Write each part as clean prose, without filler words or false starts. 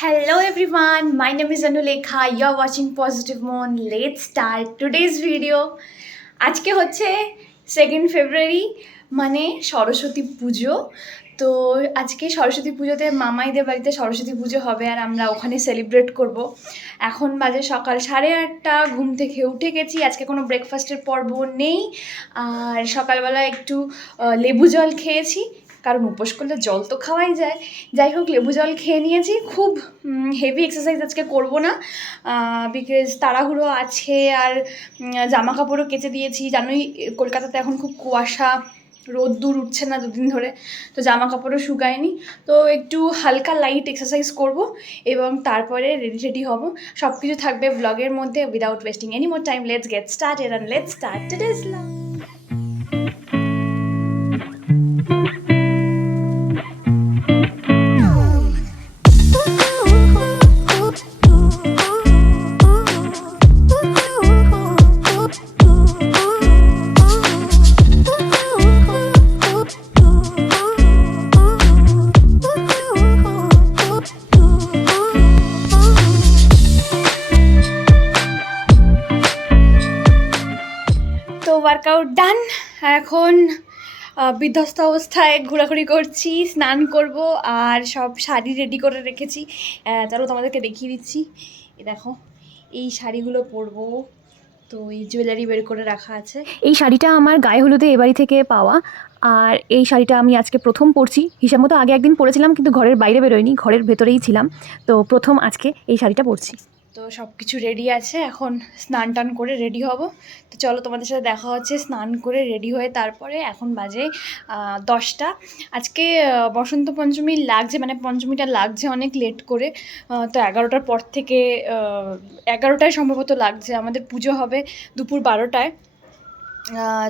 Hello everyone, my name is Anulekha. You're watching Positive Moon. Let's start today's video. আজকে হচ্ছে 2nd ফেব্রুয়ারি মানে সরস্বতী পুজো। তো আজকে সরস্বতী পুজোতে মামাইদের বাড়িতে সরস্বতী পুজো হবে আর আমরা ওখানে সেলিব্রেট করব। এখন বাজে সকাল 8:30, ঘুম থেকে উঠে গেছি। আজকে কোনো ব্রেকফাস্টের পর্ব নেই আর সকালবেলা একটু লেবু জল খেয়েছি, কারণ উপোস করলে জল তো খাওয়াই যায়। যাই হোক, লেবু জল খেয়ে নিয়েছি। খুব হেভি এক্সারসাইজ আজকে করব না, বিকজ তাড়াহুড়ো আছে আর জামা কাপড়ও কেচে দিয়েছি। জানোই কলকাতাতে এখন খুব কুয়াশা, রোদ্দুর উঠছে না দুদিন ধরে, তো জামা কাপড়ও শুকায়নি। তো একটু হালকা লাইট এক্সারসাইজ করব এবং তারপরে রেডি হব। সব কিছু থাকবে ব্লগের মধ্যে। Without wasting any more time, let's get started and let's start today's blog. Workout done. এখন বিধ্বস্ত অবস্থায় ঘোরাঘুরি করছি, স্নান করব আর সব শাড়ি রেডি করে রেখেছি। চলো তোমাদেরকে দেখিয়ে দিচ্ছি। এই দেখো, এই শাড়িগুলো পরবো। তো এই জুয়েলারি বের করে রাখা আছে। এই শাড়িটা আমার গায়ে হলুদে এ বাড়ি থেকে পাওয়া, আর এই শাড়িটা আমি আজকে প্রথম পরছি। হিসাব মতো আগে একদিন পরেছিলাম, কিন্তু ঘরের বাইরে বেরোয়নি, ঘরের ভেতরেই ছিলাম। তো প্রথম আজকে এই শাড়িটা পরছি। তো সব কিছু রেডি আছে, এখন স্নান টান করে রেডি হব। তো চলো তোমাদের সাথে দেখা হচ্ছে স্নান করে রেডি হয়ে। তারপরে এখন বাজে 10টা। আজকে বসন্ত পঞ্চমী লাগছে, মানে পঞ্চমীটা লাগছে অনেক লেট করে। তো 11টার পর থেকে 11টায় সম্ভবত লাগছে। আমাদের পুজো হবে দুপুর 12টায়।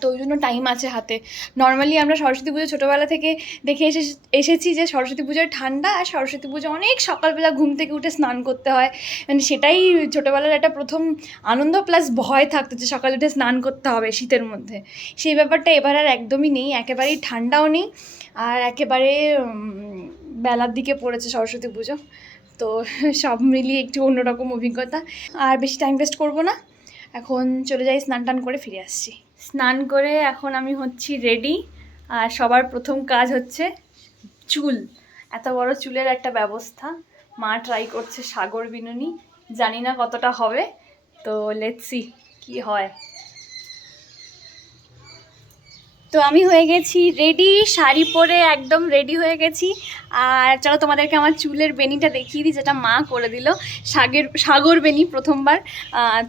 তো ওই জন্য টাইম আছে হাতে। নর্মালি আমরা সরস্বতী পুজো ছোটোবেলা থেকে দেখে এসেছি যে সরস্বতী পুজোয় ঠান্ডা, আর সরস্বতী পুজো অনেক সকালবেলা ঘুম থেকে উঠে স্নান করতে হয়। মানে সেটাই ছোটোবেলার একটা প্রথম আনন্দ প্লাস ভয় থাকতো যে সকালে উঠে স্নান করতে হবে শীতের মধ্যে। সেই ব্যাপারটা এবার আর একদমই নেই, একেবারেই ঠান্ডাও নেই আর একেবারে বেলার দিকে পড়েছে সরস্বতী পুজো। তো সব মিলিয়ে একটু অন্যরকম অভিজ্ঞতা। আর বেশি টাইম ওয়েস্ট করবো না, এখন চলে যাই, স্নান টান করে ফিরে আসছি। স্নান করে এখন আমি হচ্ছি রেডি। আর সবার প্রথম কাজ হচ্ছে চুল। এত বড় চুলের একটা ব্যবস্থা মা ট্রাই করছে, সাগর বিনুনি। জানি না কতটা হবে, তো লেটস সি কি হয়। তো আমি হয়ে গেছি রেডি, শাড়ি পরে একদম রেডি হয়ে গেছি। আর চলো তোমাদেরকে আমার চুলের বেনিটা দেখিয়ে দিই, যেটা মা করে দিল। সাগর বেনি প্রথমবার।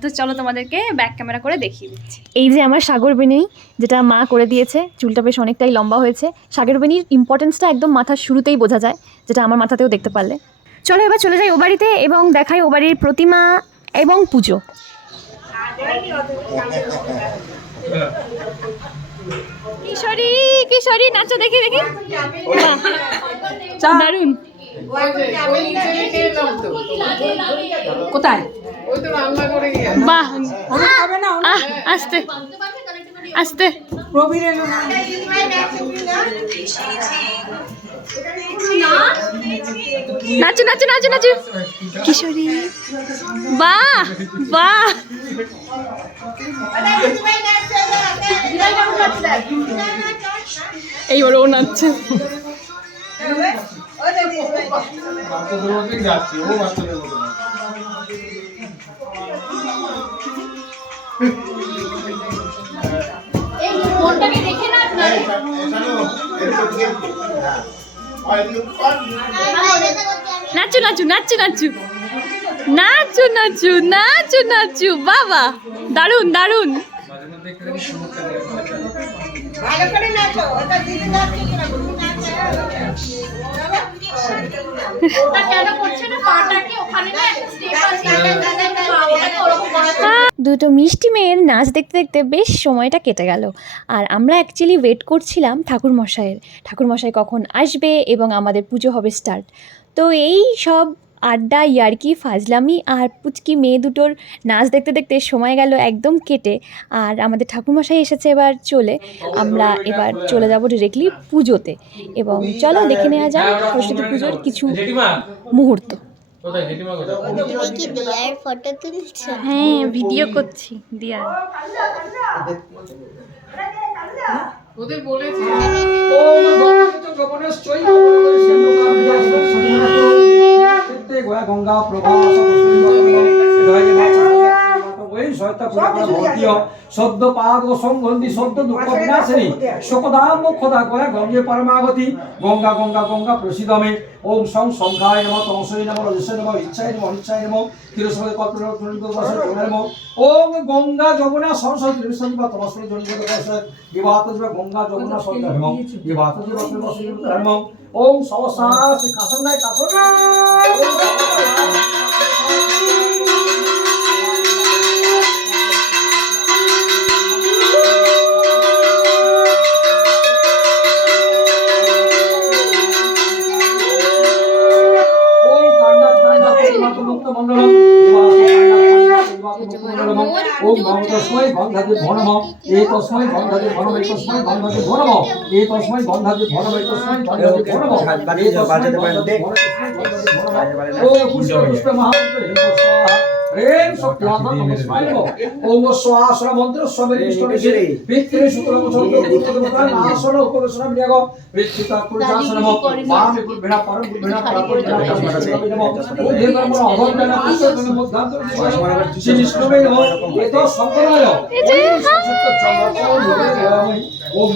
তো চলো তোমাদেরকে ব্যাক ক্যামেরা করে দেখিয়ে দিচ্ছি। এই যে আমার সাগর বেনি, যেটা মা করে দিয়েছে। চুলটা বেশ অনেকটাই লম্বা হয়েছে। সাগর বেনির ইম্পর্টেন্সটা একদম মাথার শুরুতেই বোঝা যায়, যেটা আমার মাথাতেও দেখতে পারলে। চলো এবার চলে যাই ও বাড়িতে এবং দেখাই ও বাড়ির প্রতিমা এবং পুজো। কিশোরী কিশোরী নাচো, দেখি দেখি, দারুণ। কোথায়? বাহ, আস্তে আস্তে। নাচো নাচো নাচো নাচো কিশোরী, বাহ বাহ। এই বলো ও নাচছে। নাচু নাচু নাচু নাচু নাচু নাচু নাচু নাচু, বাবা দারুণ দারুণ। দুটো মিষ্টি মেয়ের নাচ দেখতে দেখতে বেশ সময়টা কেটে গেল। আর আমরা অ্যাকচুয়ালি ওয়েট করছিলাম ঠাকুরমশাই কখন আসবে এবং আমাদের পুজো হবে স্টার্ট। তো এই সব আড্ডা, ইয়ার্কি, ফাজলামি আর পুচকি মেয়ে দুটোর নাচ দেখতে দেখতে সময় গেল একদম কেটে। আর আমাদের ঠাকুরমশাই এসেছে এবার চলে। আমরা এবার চলে যাব ডিরেক্টলি পুজোতে। এবং চলো দেখে নেওয়া যাক সরস্বতী পুজোর কিছু মুহূর্ত। তুমি কি দিয়ার ফটো তুলছো? হ্যাঁ ভিডিও করছি দিয়া। গঙ্গা প্রভা সদ্য পাদ ও সংগন্ধি সদ্য দুঃখ বিনাশিনী শোকদা মোক্ষদা করে গঙ্গে পরমাগতি গঙ্গা গঙ্গা গঙ্গা প্রসিদমে ওম সং সংখ্যায় নমঃ তমসৈ নমঃ রজসৈ নমঃ ইচ্ছায় নমঃ অনিচ্ছায় নমঃ তিরস্ময় কল্পনা নমঃ ওম গঙ্গা যমুনা সরস্বতী ত্রিবিংশতি বা তমস্মৈ জনিত কলসে বিবাত গঙ্গা যমুনা সরস্বতী নমঃ বিবাত নমঃ ওম সহসা শ্রী কাসন্নায় কাসন্না ओम तस्मै गन्धादि भो नमः ए तस्मै गन्धादि भो नमः ए तस्मै गन्धादि भो नमः ए तस्मै गन्धादि भो नमः ए तस्मै गन्धादि भो नमः ए तस्मै गन्धादि भो नमः ओम पुष्प महामन्त्र ह्रीं सत्यात्मा नमस्कार ओम स्वासर मंत्र स्वमेरि इष्टनिशि पितृ शुक्रम चंद्र पुत्रदेवता नासर उपवेशनम नियाग विचिता पुरुषासनम मामे कुलभिना परम कुलभिना प्रापर नमः ओम देवरम अभंजना पुष्पन मुद्धांतर श्री विष्णुवे नमः एतो शंकराय ओम सत्य चंद्र ओम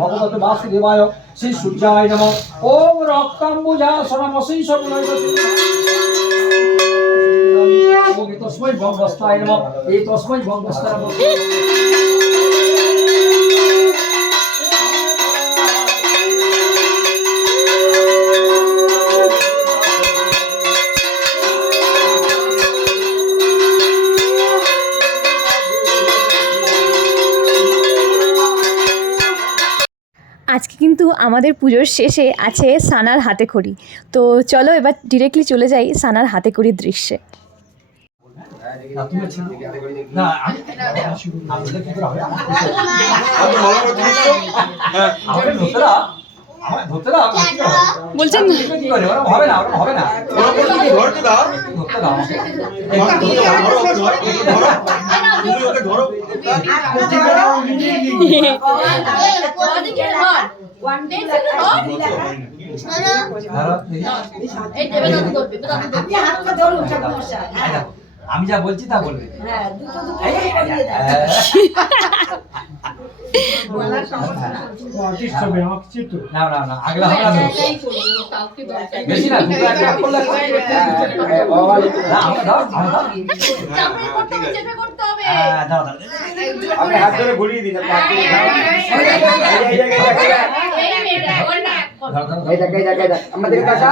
भगवते वासुदेवाय श्री सूर्याय नमः ओम रक्ताम्बुजासनमसि ओम तस्मै भगवस्ताय नमः ए तस्मै भगवस्ताय नमः আজকে কিন্তু আমাদের পুজোর শেষে আছে সানার হাতে খড়ি। তো চলো এবার ডিরেক্টলি চলে যাই সানার হাতে খড়ির দৃশ্যে। বলছেন হবে না হবে না আমি যা বলছি তা বলবে না না না আগলা হবে না বেশি না দুটো একটা করলে দাও দাও আপনি হাত ধরে ঘুরিয়ে দিন আমাদের কাকা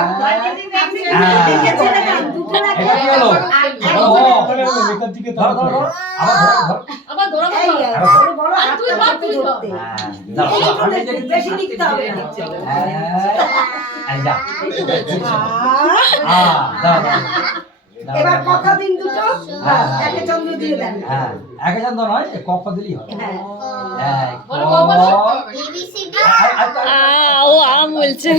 এবার কথা দিন দুটো একে চন্দ্র দিয়ে দেন হ্যাঁ একে চন্দ্র নয় কক দিলেই হয় হ্যাঁ ও আম বলছে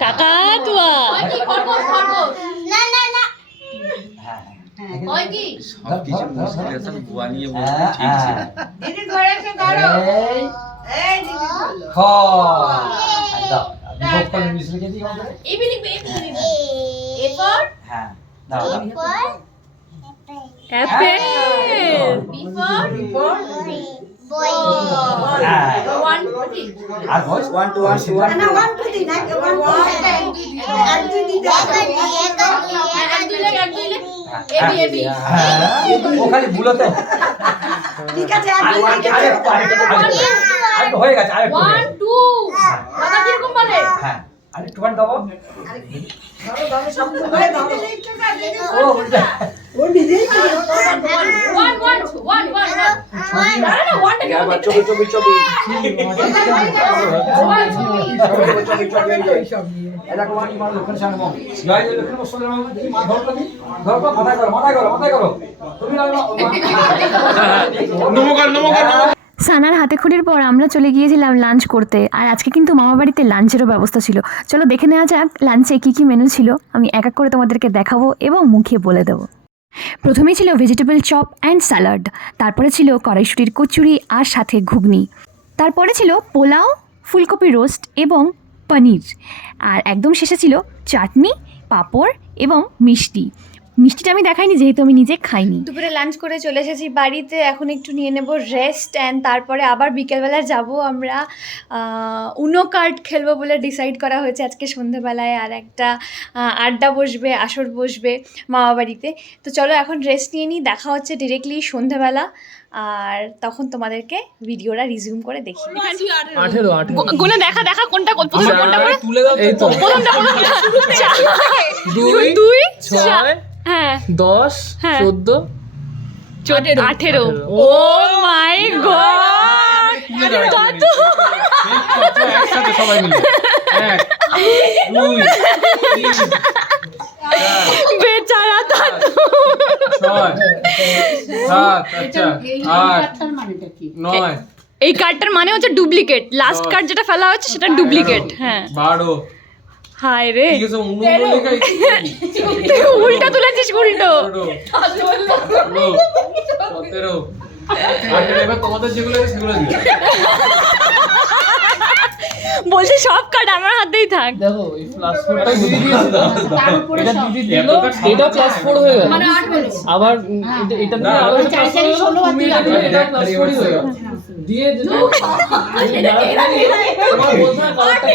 কাকাতুয়া না না না দিদি ধরেছে ধরো এই দিদি খ বিভক্ত মিশ্র কে দিই আমাদের এ ফর হ্যাঁ দাও দাও অ্যাপেল বয় আর ভয়েস 1 2 1 না 1 2 দিন এক 1 আর দুই দিতে ও খালি ভুলতে ঠিক আছে আর দুই আরেকটু হয়ে গেছে আরেকটু 1 2 দাদা কি রকম বলে হ্যাঁ আরেকটু বান দাও ধরো ধরো সব ধরে দাও ও উল্টা ও নিজেই 1 1 1 1 এবার ছবি ছবি ছবি এটা কোন কি মানে লক্ষণ শান মম জয় জয় লক্ষণ বসলে মম দেখি মা ধরো তুমি ধরো মাথায় করো তুমি নমস্কার সানার হাতে খড়ির পর আমরা চলে গিয়েছিলাম লাঞ্চ করতে। আর আজকে কিন্তু মামা বাড়িতে লাঞ্চেরও ব্যবস্থা ছিল। চলো দেখে নেওয়া যাক লাঞ্চে কী কী মেনু ছিল। আমি এক এক করে তোমাদেরকে দেখাবো এবং মুখে বলে দেবো। প্রথমেই ছিল ভেজিটেবল চপ অ্যান্ড স্যালাড, তারপরে ছিল কড়াইশুটির কচুরি আর সাথে ঘুগনি, তারপরে ছিল পোলাও, ফুলকপি রোস্ট এবং পনির, আর একদম শেষে ছিল চাটনি, পাঁপড় এবং মিষ্টি। মিষ্টিটা আমি দেখাইনি যেহেতু আমি নিজে খাইনি। দুপুরে লাঞ্চ করে চলে এসেছি বাড়িতে, এখন একটু নিয়ে নেব রেস্ট অ্যান্ড তারপরে আবার বিকেলবেলা যাব আমরা উনো কার্ড খেলবো বলে ডিসাইড করা হয়েছে আজকে সন্ধ্যেবেলায়। আর একটা আড্ডা বসবে, আসর বসবে মামা বাড়িতে। তো চলো এখন রেস্ট নিয়ে নিই, দেখা হচ্ছে ডিরেক্টলি সন্ধ্যেবেলা। আর তখন তোমাদেরকে ভিডিওটা রিজিউম করে দেখি। 18 গুনে দেখা কোনটা কোনটা করে তুলে দাও এই তো প্রথমটা 2 2 6 হ্যাঁ 10 হ্যাঁ। 14 18 ও মাই গড কত একসাথে সবাই মিলে 1 2 3 বেচারা দাদু 6 7 আচ্ছা 8 9 এই কার্ডটার মানে হচ্ছে ডুপ্লিকেট। লাস্ট কার্ড যেটা ফেলা হচ্ছে সেটা ডুপ্লিকেট। হ্যাঁ 12 হায় রে, ঠিক আছে উনো লেখা তুই উল্টা তুলেছিস, উল্টো। 17 18 এবার তোমাদের যেগুলো আছে সেগুলো দিও বলছে সব কার্ড আমার হাতেই থাক। দেখো এই প্লাস 4টা দিয়ে দিয়েছিল এটা দিদি দিল এটা প্লাস 4 হয়ে গেল মানে 8 হয়েছে আবার এটা দিয়ে আরো প্লাস 4 হলো তুমি এটা প্লাস 4 হয়ে গেল দিয়ে যেটা তোমার বলতে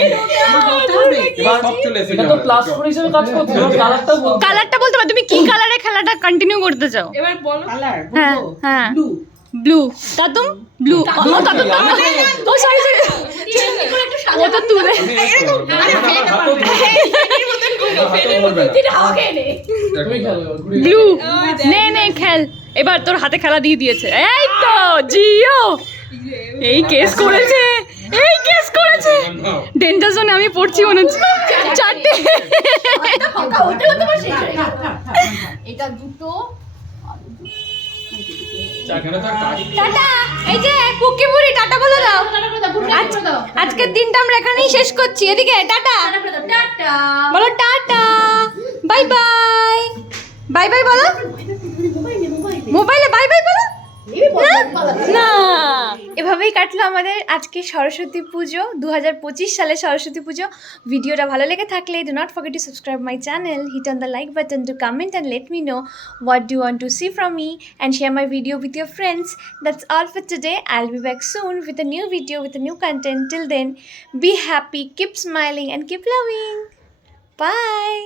কালারটা সব চলে এসেছে এটা তো প্লাস 4 হিসেবে কাজ করছে কালারটা বলতে কালারটা বলতে পারো তুমি কি কালারে খেলাটা কন্টিনিউ করতে চাও? এবার বলো কালার হ্যাঁ হ্যাঁ ব্লু ব্লু। দাদুম ব্লু। ও দাদুম ও সরি ও তো তুলে তুমি খেলো ব্লু। নে নে খেল, এবার তোর হাতে খেলা দিয়ে দিয়েছে। এই তো জিও এই কেস করেছে, এই কেস করেছে। ডেঞ্জার জোনে আমি পড়ছি মনে হচ্ছে। চারটে এটা দুটো চাখানা তো কাজ টাটা। এই যে কুকি বুড়ি টাটা বলে দাও। আজকের দিনটা আমরা এখানেই শেষ করছি। এদিকে টাটা বলো, tata bye bye. Bye bye বলো, মোবাইলে বাই বাই বলো না। এভাবেই কাটলো আমাদের আজকে সরস্বতী পুজো, 2025 সালে সরস্বতী পুজো। ভিডিওটা ভালো লেগে থাকলে do not forget to subscribe my channel, hit on the like button to comment and let me know what do you want to see from me, and share my video with your friends. That's all for today. I'll be back soon with a new video with a new content. Till then, be happy, keep smiling and keep loving. Bye.